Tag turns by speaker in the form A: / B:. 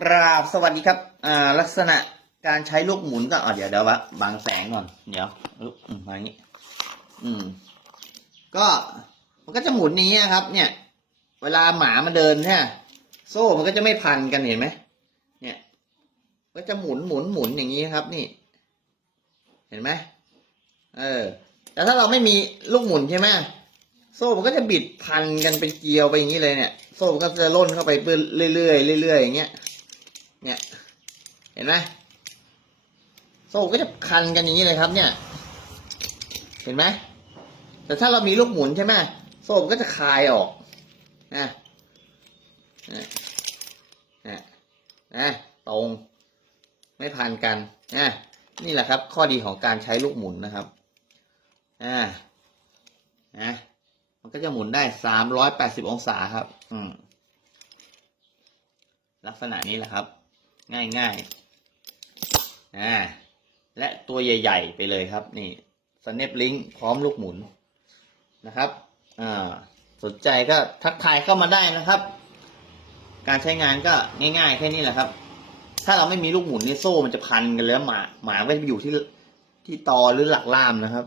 A: ครับสวัสดีครับ อ่า ลักษณะการใช้ลูกหมุนก็อ่าเดี๋ยวเดี๋ยววะบังแสงก่อน เดี๋ยวอืมาอย่างนี้ อืม ก็มันก็จะหมุนนี้ครับ เนี่ย เวลาหมามันเดินเนี่ยโซ่มันก็จะไม่พันกันเห็นไหมเนี่ย ก็จะหมุนหมุนหมุนอย่างนี้ครับ นี่ เห็นไหมเออ แต่ถ้าเราไม่มีลูกหมุนใช่ไหมโซ่มันก็จะบิดพันกันเป็นเกลียวไปอย่างนี้เลยเนี่ย โซ่มันก็จะล่นเข้าไปเรื่อยๆเรื่อยๆอย่างเงี้ย เนี่ย เห็นไหมโซ่ก็จะคันกันอย่างนี้เลยครับ เนี่ย เห็นไหมแต่ถ้าเรามีลูกหมุนใช่ไหมโซ่ก็จะคลายออกนะนะนะนะตรง ไม่พันกันนะนี่แหละครับ ข้อดีของการใช้ลูกหมุนนะครับอ่านะมันก็จะหมุนได้สามร้อยแปดสิบองศาครับ อืมลักษณะนี้แหละครับ ง่ายง่ายอ่าและตัวใหญ่ ๆ ไปเลยครับ นี่สเนปลิงพร้อมลูกหมุนนะครับอ่าสนใจก็ทักทายเข้ามาได้นะครับ การใช้งานก็ง่าย ๆ แค่นี้แหละครับ ถ้าเราไม่มีลูกหมุนนี่โซ่มันจะพันกันแล้วหมาหมาก็จะไปอยู่ที่ที่ตอหรือหลักล่ามนะครับ